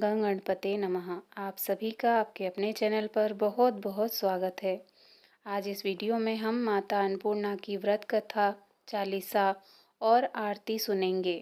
गंग गणपते नमः। आप सभी का आपके अपने चैनल पर बहुत बहुत स्वागत है। आज इस वीडियो में हम माता अन्नपूर्णा की व्रत कथा, चालीसा और आरती सुनेंगे।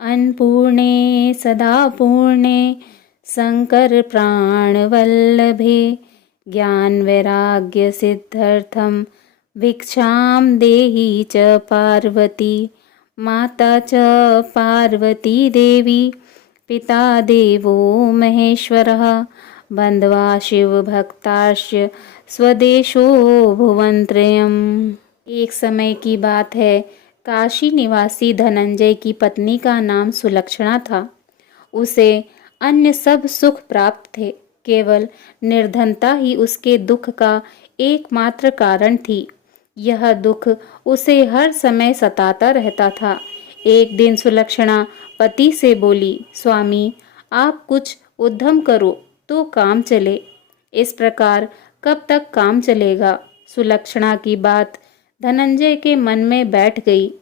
अन्नपूर्णे सदा पूर्णे शंकर प्राण वल्लभे ज्ञान वैराग्य सिद्ध्यर्थम भिक्षाम देहि च पार्वती। माता च पार्वती देवी पिता देवो महेश्वरः बन्ध्वा शिवभक्ताश्च स्वदेशो भुवनत्रयम्। एक समय की बात है, काशी निवासी धनंजय की पत्नी का नाम सुलक्षणा था। उसे अन्य सब सुख प्राप्त थे, केवल निर्धनता ही उसके दुख का एकमात्र कारण थी। यह दुख उसे हर समय सताता रहता था। एक दिन सुलक्षणा पति से बोली, स्वामी आप कुछ उद्यम करो तो काम चले। इस प्रकार कब तक काम चलेगा? सुलक्षणा की बात धनंजय के मन में बैठ गई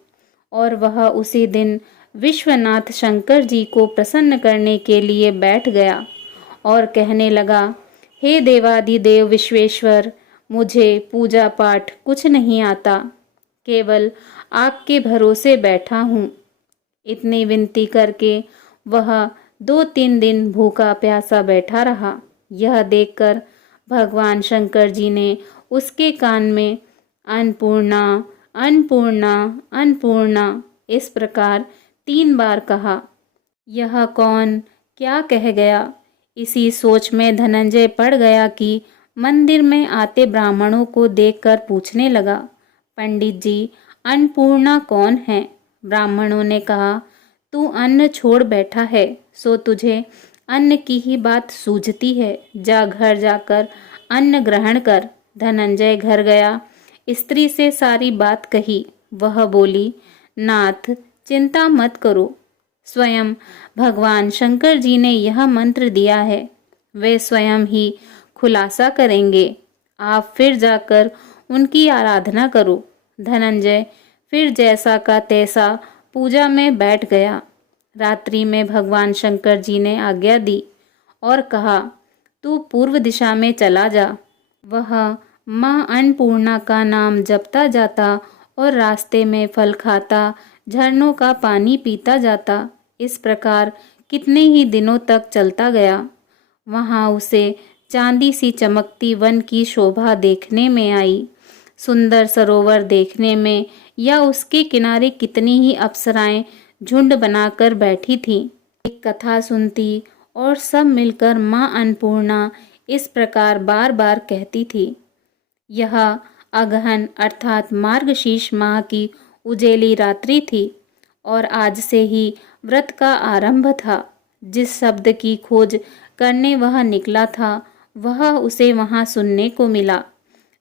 और वह उसी दिन विश्वनाथ शंकर जी को प्रसन्न करने के लिए बैठ गया और कहने लगा, हे देवादिदेव विश्वेश्वर, मुझे पूजा पाठ कुछ नहीं आता, केवल आपके भरोसे बैठा हूँ। इतनी विनती करके वह 2-3 दिन भूखा प्यासा बैठा रहा। यह देखकर भगवान शंकर जी ने उसके कान में अन्नपूर्णा अन्नपूर्णा अन्नपूर्णा इस प्रकार 3 बार कहा। यह कौन क्या कह गया? इसी सोच में धनंजय पड़ गया कि मंदिर में आते ब्राह्मणों को देखकर पूछने लगा, पंडित जी अन्नपूर्णा कौन है? ब्राह्मणों ने कहा, तू अन्न छोड़ बैठा है, सो तुझे अन्न की ही बात सूझती है। जा घर जाकर अन्न ग्रहण कर। धनंजय घर गया, स्त्री से सारी बात कही। वह बोली, नाथ चिंता मत करो, स्वयं भगवान शंकर जी ने यह मंत्र दिया है, वे स्वयं ही खुलासा करेंगे। आप फिर जाकर उनकी आराधना करो। धनंजय फिर जैसा का तैसा पूजा में बैठ गया। रात्रि में भगवान शंकर जी ने आज्ञा दी और कहा, तू पूर्व दिशा में चला जा। वह माँ अन्नपूर्णा का नाम जपता जाता और रास्ते में फल खाता, झरनों का पानी पीता जाता। इस प्रकार कितने ही दिनों तक चलता गया। वहाँ उसे चांदी सी चमकती वन की शोभा देखने में आई, सुंदर सरोवर देखने में, या उसके किनारे कितनी ही अप्सराएं झुंड बनाकर बैठी थीं। एक कथा सुनती और सब मिलकर माँ अन्नपूर्णा इस प्रकार बार बार कहती थी। यह अगहन अर्थात मार्गशीर्ष माह की उजेली रात्रि थी और आज से ही व्रत का आरंभ था। जिस शब्द की खोज करने वह निकला था, वह उसे वहां सुनने को मिला।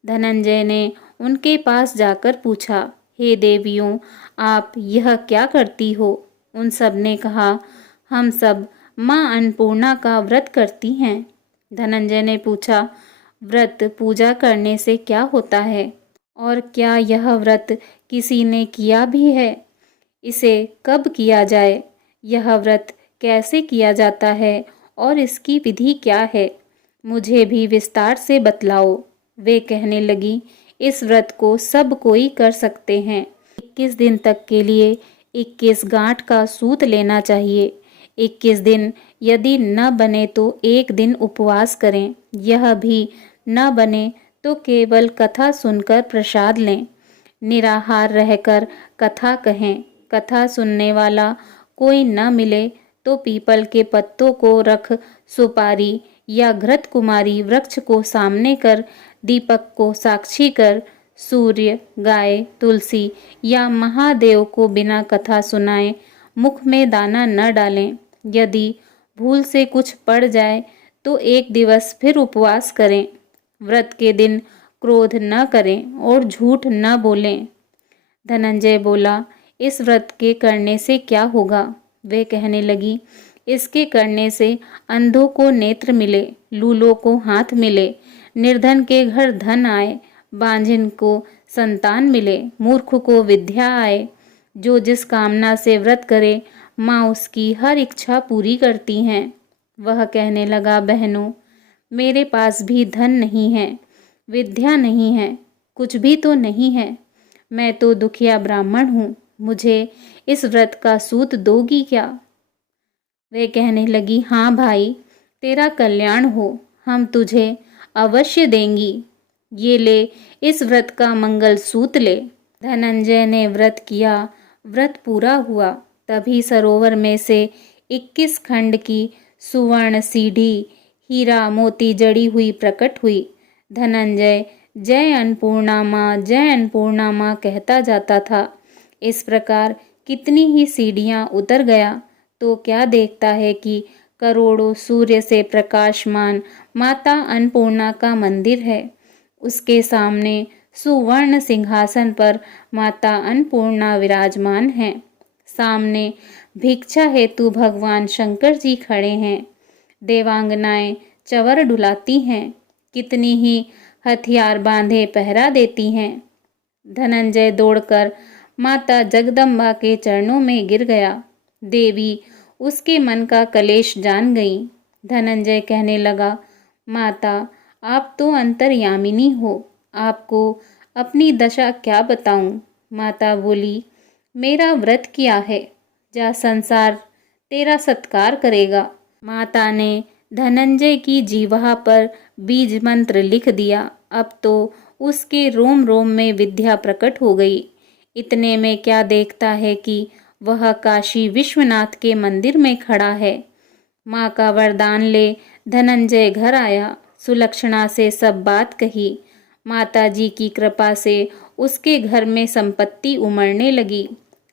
धनंजय ने उनके पास जाकर पूछा, हे देवियों, आप यह क्या करती हो? उन सब ने कहा, हम सब माँ अन्नपूर्णा का व्रत करती हैं। धनंजय ने पूछा, व्रत पूजा करने से क्या होता है और क्या यह व्रत किसी ने किया भी है? इसे कब किया जाए? यह व्रत कैसे किया जाता है और इसकी विधि क्या है? मुझे भी विस्तार से बतलाओ। वे कहने लगी, इस व्रत को सब कोई कर सकते हैं। 21 दिन तक के लिए 21 गांठ का सूत लेना चाहिए। 21 दिन यदि न बने तो 1 दिन उपवास करें। यह भी न बने तो केवल कथा सुनकर प्रसाद लें। निराहार रहकर कथा कहें। कथा सुनने वाला कोई न मिले तो पीपल के पत्तों को रख सुपारी या घृत कुमारी वृक्ष को सामने कर, दीपक को साक्षी कर, सूर्य, गाय, तुलसी या महादेव को बिना कथा सुनाए मुख में दाना न डालें। यदि भूल से कुछ पड़ जाए तो 1 दिवस फिर उपवास करें। व्रत के दिन क्रोध न करें और झूठ न बोलें। धनंजय बोला, इस व्रत के करने से क्या होगा? वे कहने लगी, इसके करने से अंधों को नेत्र मिले, लूलों को हाथ मिले, निर्धन के घर धन आए, बांझिन को संतान मिले, मूर्ख को विद्या आए। जो जिस कामना से व्रत करे, माँ उसकी हर इच्छा पूरी करती हैं। वह कहने लगा, बहनों, मेरे पास भी धन नहीं है, विद्या नहीं है, कुछ भी तो नहीं है। मैं तो दुखिया ब्राह्मण हूँ, मुझे इस व्रत का सूत दोगी क्या? वे कहने लगी, हाँ भाई, तेरा कल्याण हो, हम तुझे अवश्य देंगी। ये ले, इस व्रत का मंगल सूत ले। धनंजय ने व्रत किया, व्रत पूरा हुआ। तभी सरोवर में से 21 खंड की सुवर्ण सीढ़ी हीरा मोती जड़ी हुई प्रकट हुई। धनंजय जय अन्नपूर्णा माँ, जय अन्नपूर्णा माँ कहता जाता था। इस प्रकार कितनी ही सीढ़ियाँ उतर गया तो क्या देखता है कि करोड़ों सूर्य से प्रकाशमान माता अन्नपूर्णा का मंदिर है। उसके सामने सुवर्ण सिंहासन पर माता अन्नपूर्णा विराजमान हैं। सामने भिक्षा हेतु भगवान शंकर जी खड़े हैं। देवांगनाएं चवर डुलाती हैं, कितनी ही हथियार बांधे पहरा देती हैं। धनंजय दौड़कर माता जगदम्बा के चरणों में गिर गया। देवी उसके मन का कलेश जान गई। धनंजय कहने लगा, माता, आप तो अंतर्यामिनी हो, आपको अपनी दशा क्या बताऊं? माता बोली, मेरा व्रत किया है, जा संसार तेरा सत्कार करेगा। माता ने धनंजय की जीवा पर बीज मंत्र लिख दिया। अब तो उसके रोम रोम में विद्या प्रकट हो गई। इतने में क्या देखता है कि वह काशी विश्वनाथ के मंदिर में खड़ा है। माँ का वरदान ले धनंजय घर आया, सुलक्षणा से सब बात कही। माता जी की कृपा से उसके घर में संपत्ति उमड़ने लगी।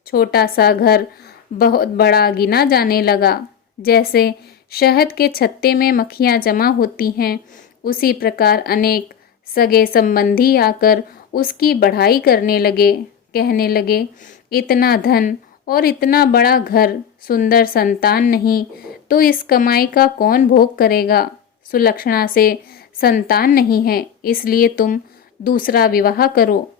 छोटा सा घर बहुत बड़ा गिना जाने लगा। जैसे शहद के छत्ते में मक्खियाँ जमा होती हैं, उसी प्रकार अनेक सगे संबंधी आकर उसकी बढ़ाई करने लगे। कहने लगे, इतना धन और इतना बड़ा घर, सुंदर संतान नहीं तो इस कमाई का कौन भोग करेगा? सुलक्षणा से संतान नहीं है, इसलिए तुम दूसरा विवाह करो।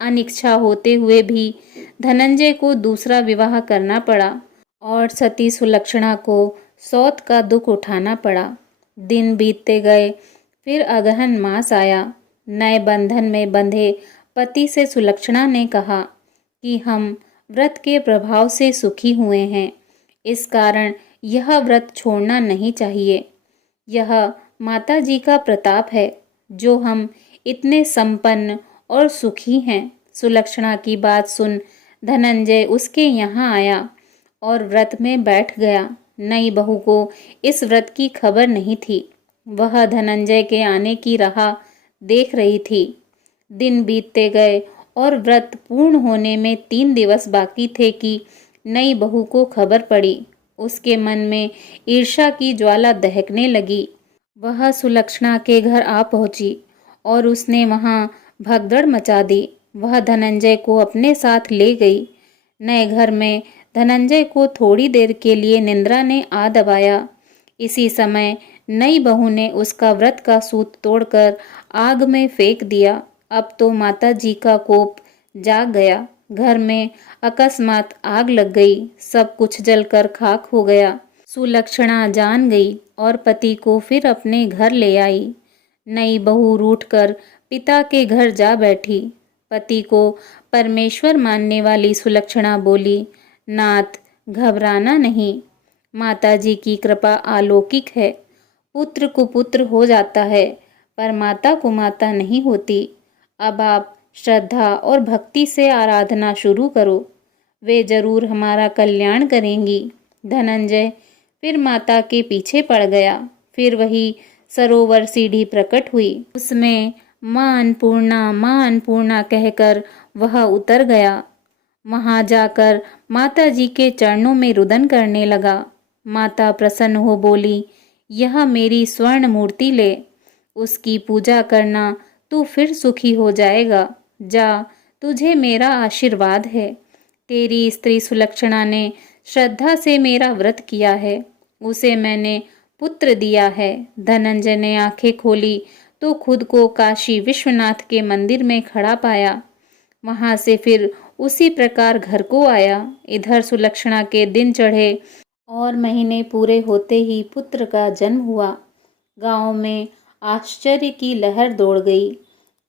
अनिच्छा होते हुए भी धनंजय को दूसरा विवाह करना पड़ा और सती सुलक्षणा को सौत का दुख उठाना पड़ा। दिन बीतते गए, फिर अगहन मास आया। नए बंधन में बंधे पति से सुलक्षणा ने कहा कि हम व्रत के प्रभाव से सुखी हुए हैं, इस कारण यह व्रत छोड़ना नहीं चाहिए। यह माता जी का प्रताप है जो हम इतने संपन्न और सुखी हैं। सुलक्षणा की बात सुन धनंजय उसके यहाँ आया और व्रत में बैठ गया। नई बहू को इस व्रत की खबर नहीं थी। वह धनंजय के आने की राह देख रही थी। दिन बीतते गए और व्रत पूर्ण होने में 3 दिवस बाकी थे कि नई बहू को खबर पड़ी। उसके मन में ईर्ष्या की ज्वाला दहकने लगी। वह सुलक्षणा के घर आ पहुंची और उसने वहां भगदड़ मचा दी। वह धनंजय को अपने साथ ले गई। नए घर में धनंजय को थोड़ी देर के लिए निंद्रा ने आ दबाया। इसी समय नई बहू ने उसका व्रत का सूत तोड़कर आग में फेंक दिया। अब तो माता जी का कोप जाग गया। घर में अकस्मात आग लग गई, सब कुछ जलकर खाक हो गया। सुलक्षणा जान गई और पति को फिर अपने घर ले आई। नई बहू रूठकर पिता के घर जा बैठी। पति को परमेश्वर मानने वाली सुलक्षणा बोली, नाथ, घबराना नहीं, माता जी की कृपा अलौकिक है। पुत्र कुपुत्र हो जाता है पर माता को माता नहीं होती। अब आप श्रद्धा और भक्ति से आराधना शुरू करो, वे जरूर हमारा कल्याण करेंगी। धनंजय फिर माता के पीछे पड़ गया। फिर वही सरोवर सीढ़ी प्रकट हुई। उसमें माँ अन्नपूर्णा कहकर वह उतर गया। वहां जाकर माता जी के चरणों में रुदन करने लगा। माता प्रसन्न हो बोली, यह मेरी स्वर्ण मूर्ति ले, उसकी पूजा करना, तू फिर सुखी हो जाएगा। जा, तुझे मेरा आशीर्वाद है। तेरी स्त्री सुलक्षणा ने श्रद्धा से मेरा व्रत किया है, उसे मैंने पुत्र दिया है। धनंजय ने आंखें खोली तो खुद को काशी विश्वनाथ के मंदिर में खड़ा पाया। वहां से फिर उसी प्रकार घर को आया। इधर सुलक्षणा के दिन चढ़े और महीने पूरे होते ही पुत्र का जन्म हुआ। गांव में आश्चर्य की लहर दौड़ गई।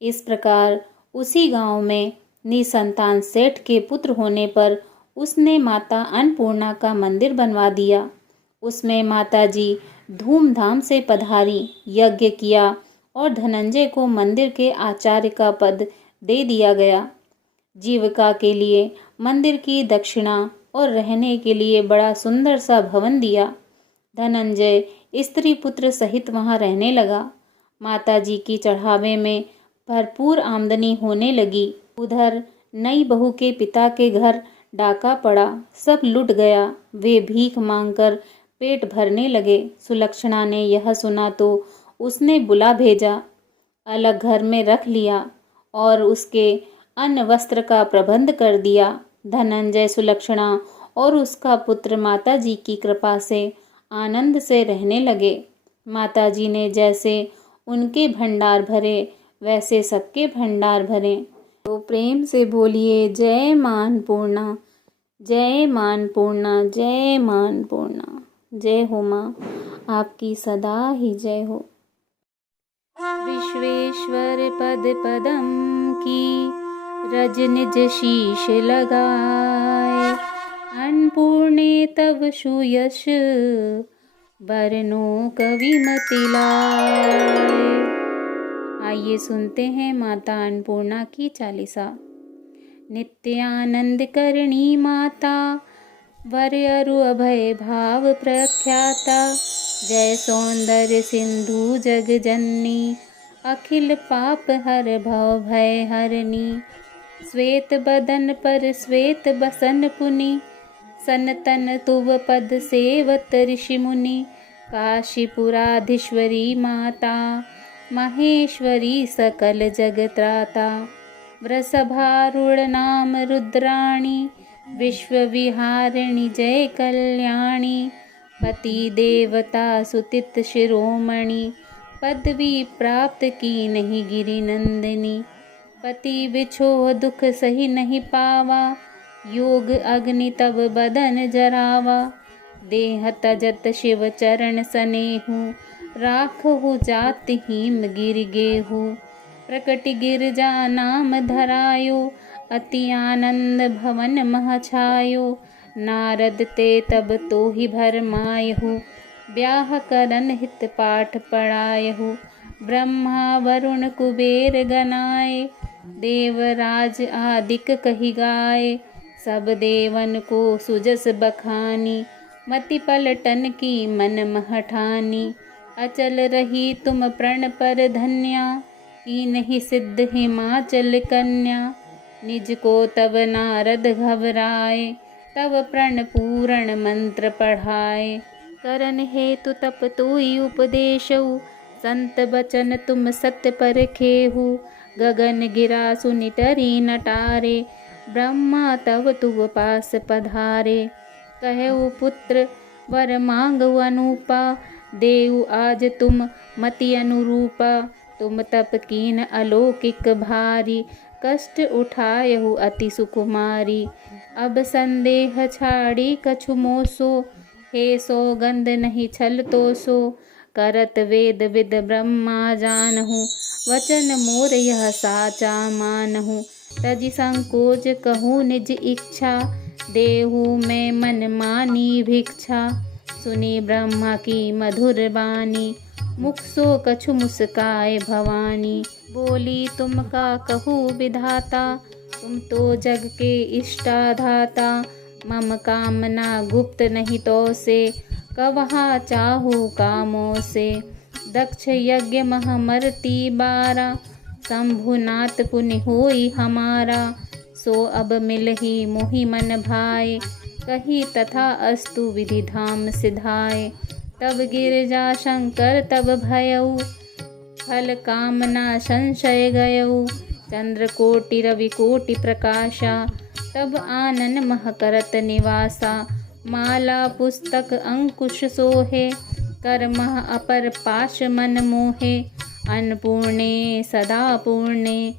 इस प्रकार उसी गांव में निसंतान सेठ के पुत्र होने पर उसने माता अन्नपूर्णा का मंदिर बनवा दिया। उसमें माताजी धूमधाम से पधारी, यज्ञ किया और धनंजय को मंदिर के आचार्य का पद दे दिया गया। जीविका के लिए मंदिर की दक्षिणा और रहने के लिए बड़ा सुंदर सा भवन दिया। धनंजय स्त्री पुत्र सहित वहां रहने लगा। माताजी की चढ़ावे में भरपूर आमदनी होने लगी। उधर नई बहू के पिता के घर डाका पड़ा, सब लुट गया। वे भीख मांगकर पेट भरने लगे। सुलक्षणा ने यह सुना तो उसने बुला भेजा, अलग घर में रख लिया और उसके अन्न वस्त्र का प्रबंध कर दिया। धनंजय, सुलक्षणा और उसका पुत्र माताजी की कृपा से आनंद से रहने लगे। माताजी ने जैसे उनके भंडार भरे वैसे सबके भंडार भरे। तो प्रेम से बोलिए जय मां अन्नपूर्णा, जय मां अन्नपूर्णा, जय मां अन्नपूर्णा। जय हो मां, आपकी सदा ही जय हो। विश्वेश्वर पद पदम की रज निज शीश लगाए, अन्नपूर्णे तव सुयश बरनो कवि मति लाए। आइए सुनते हैं माता अन्नपूर्णा की चालीसा। नित्यानंद करणी माता, वर अरु अभय भाव प्रख्याता, जय सौंदर्य सिंधु जग जननी, अखिल पाप हर भव भय हरनी। श्वेत बदन पर श्वेत बसन पुनि, सनतन तुव पद सेवत ऋषि मुनि। काशीपुराधीश्वरी माता, महेश्वरी सकल जग त्राता। वृषभारूढ़ नाम रुद्राणी, विश्व विहारिणी जय कल्याणी। पति देवता सुतित शिरोमणि, पदवी प्राप्त की नहीं गिरि नंदिनी। पति बिछोह दुख सही नहीं पावा, योग अग्नि तब बदन जरावा। देह तजत शिव चरण सनेहु, राखहु जात हिम गिर गेहु। प्रकटि गिरजा नाम धरायो, अति आनंद भवन मह छायो। नारद ते तब तो ही भरमायहु, ब्याह करन हित पाठ पढ़ायहु। ब्रह्मा वरुण कुबेर गनाए, देवराज आदिक कही गाए। सब देवन को सुजस बखानी, मति पलटन की मन मह ठानी। अचल रही तुम प्रण पर धन्या, की नहीं सिद्ध हिमाचल कन्या। निज को तब नारद घबराए, तब प्रण पूरण मंत्र पढ़ाए। करन हेतु तप तोई उपदेशऊ, संत बचन तुम सत्य परखेहु। गगन गिरा सुनि टरी नटारे, ब्रह्मा तव तुव पास पधारे। कहऊ पुत्र वर मांगऊ अनुपा, देऊ आज तुम मति अनुरूपा। तुम तप कीन अलौकिक भारी, कष्ट उठायहु अति सुकुमारी। अब संदेह छाड़ी कछु मोसो, हे सौगंध नहीं छल तो सो। करत वेद विद ब्रह्मा जानहु, वचन मोर यह साचा मानहु। तजि संकोच कहूँ निज इच्छा, देहु मैं मन मानी भिक्षा। सुनी ब्रह्मा की मधुर बानी, मुख सो कछु मुस्काए भवानी। बोली तुम का कहूँ विधाता, तुम तो जग के इष्टाधाता। मम कामना गुप्त नहीं तो से, कवहा चाहू कामों से। दक्ष यज्ञ मह मरती बारा, शंभुनाथ पुनि होई हमारा। सो अब मिलही मोहि मन भाए, कही तथा अस्तु विधि धाम सिधाए। तब गिरजा शंकर तब भयऊ, फल कामना संशय गयऊ। चंद्र कोटि रवि कोटि प्रकाशा, तब आनन मह करत निवासा। माला पुस्तक अंकुश सोहे, कर मह अपर पाश मन मोहे। अन्नपूर्णे सदा पूर्णे,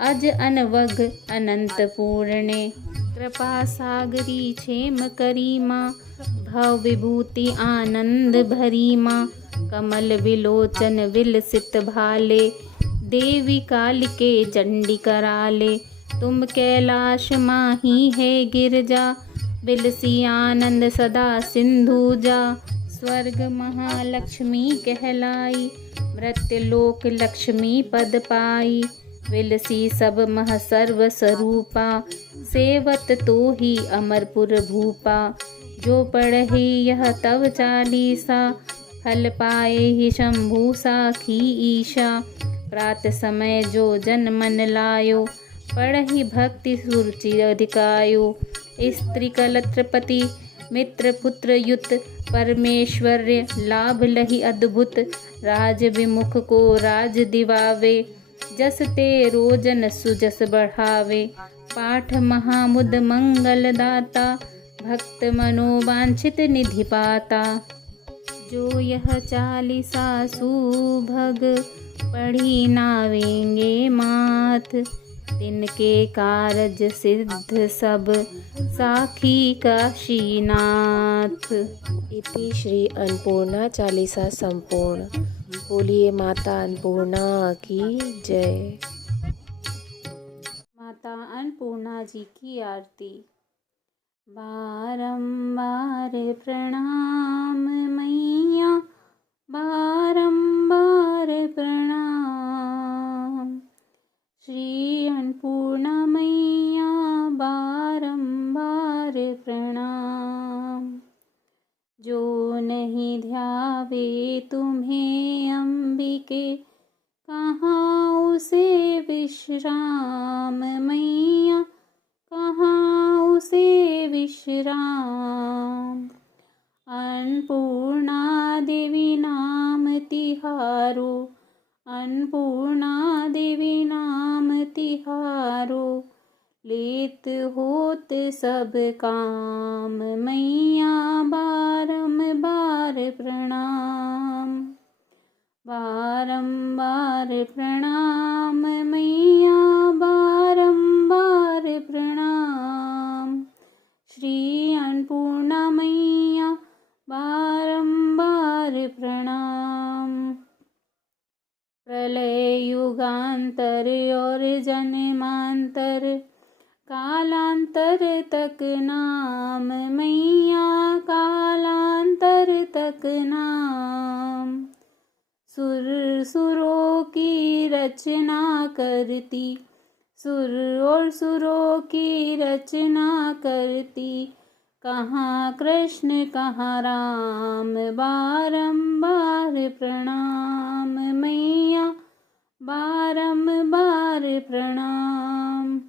अज अनवग अनंत पूर्णे। कृपा सागरी क्षेम करी माँ, भव विभूति आनंद भरी माँ, कमल विलोचन विलसित भाले। देवी कालिके चंडी कराले, तुम कैलाश माही है गिरजा। बिलसी आनंद सदा सिंधु जा, स्वर्ग महालक्ष्मी कहलाई। मृत्युलोक लक्ष्मी पद पाई, विलसी सब मह सर्व स्वरूपा। सेवत तो ही अमरपुर भूपा, जो पढ़े यह तव चालीसा। फल पाए ही शंभु साखी ईशा, प्रात समय जो जन मन लायो। पढ़हि भक्ति सुरुचि अधिकायो, स्त्री कलत्रपति मित्र पुत्र युत। परमेश्वर्य लाभ लहि अद्भुत, राज विमुख को राज दिवावे। जस ते रोजन सुजस बढ़ावे, पाठ महामुद मंगल दाता। भक्त मनोवांछित निधि पाता, जो यह चालीसा सुभग। पढ़ी नावेंगे मात, तिनके कारज सिद्ध सब। साखी काशीनाथ। इति श्री अन्नपूर्णा चालीसा संपूर्ण। बोलिए माता अन्नपूर्णा की जय। माता अन्नपूर्णा जी की आरती। बारंबार प्रणाम मैया, बारंबार प्रणाम। श्री अन्नपूर्णा मैया बारंबार प्रणाम। जो नहीं ध्यावे तुम्हें अंबिके, कहाँ उसे विश्राम मैया, कहाँ उसे विश्राम। अन्नपूर्णा देवी नाम तिहारो, अन्नपूर्णा देवी नाम तिहारो। लेत होत सब काम मैया, बारंबार प्रणाम। बारंबार प्रणाम मैया, बारंबार प्रणाम। श्री अन्नपूर्णा मैया बारंबार प्रणाम। प्रलय युगांतर और जन्मांतर, कालांतर तक नाम मैया, कालांतर तक नाम। सुर सुरों की रचना करती, सुर और सुरों की रचना करती। कहाँ कृष्ण कहाँ राम, बारंबार प्रणाम मैया, बारंबार प्रणाम।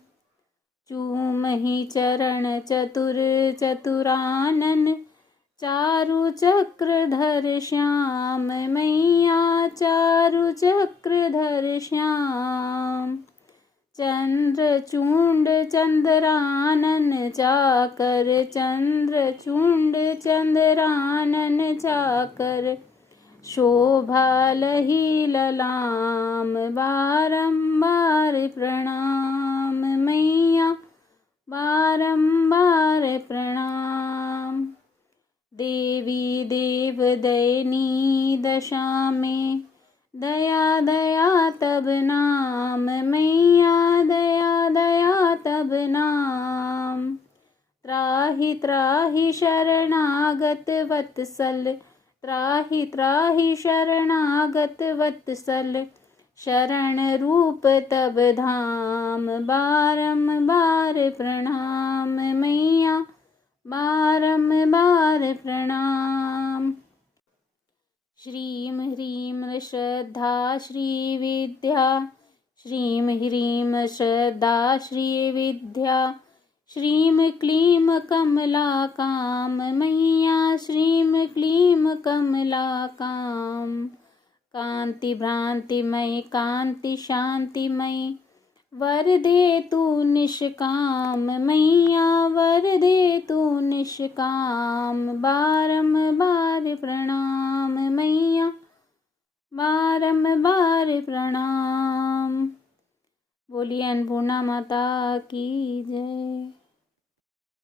चूमहि चरण चतुर चतुरानन, चारु चक्रधर श्याम मैया, चारु चक्रधर श्याम। चंद्रचूंड चंद्रानन चाकर, चंद्रचूंड चंद्रानन चाकर। शोभा लही ललाम, बारंबार प्रणाम मैया, बारंबार प्रणाम। देवी देव दयनी दशा में, दया दया तब नाम मैया, दया दया तब नाम। त्राहि त्राहि शरणागत वत्सल, त्राहि त्राहि शरणागत वत्सल। शरण रूप तब धाम, बारंबार प्रणाम मैया, बारंबार प्रणाम। श्रीं ह्रीं श्रद्धा श्री विद्या, श्रीं ह्रीं श्रद्धा श्री विद्या। श्रीं क्लीं कमला काम मैया, श्रीं क्लीं कमला काम। कांति भ्रांतिमय कांति शांतिमय, वर दे तू निष्काम मैया, वर दे तू निष्काम। बारंबार प्रणाम मैया, बारंबार प्रणाम। बोलिए अन्नपूर्णा माता की जय।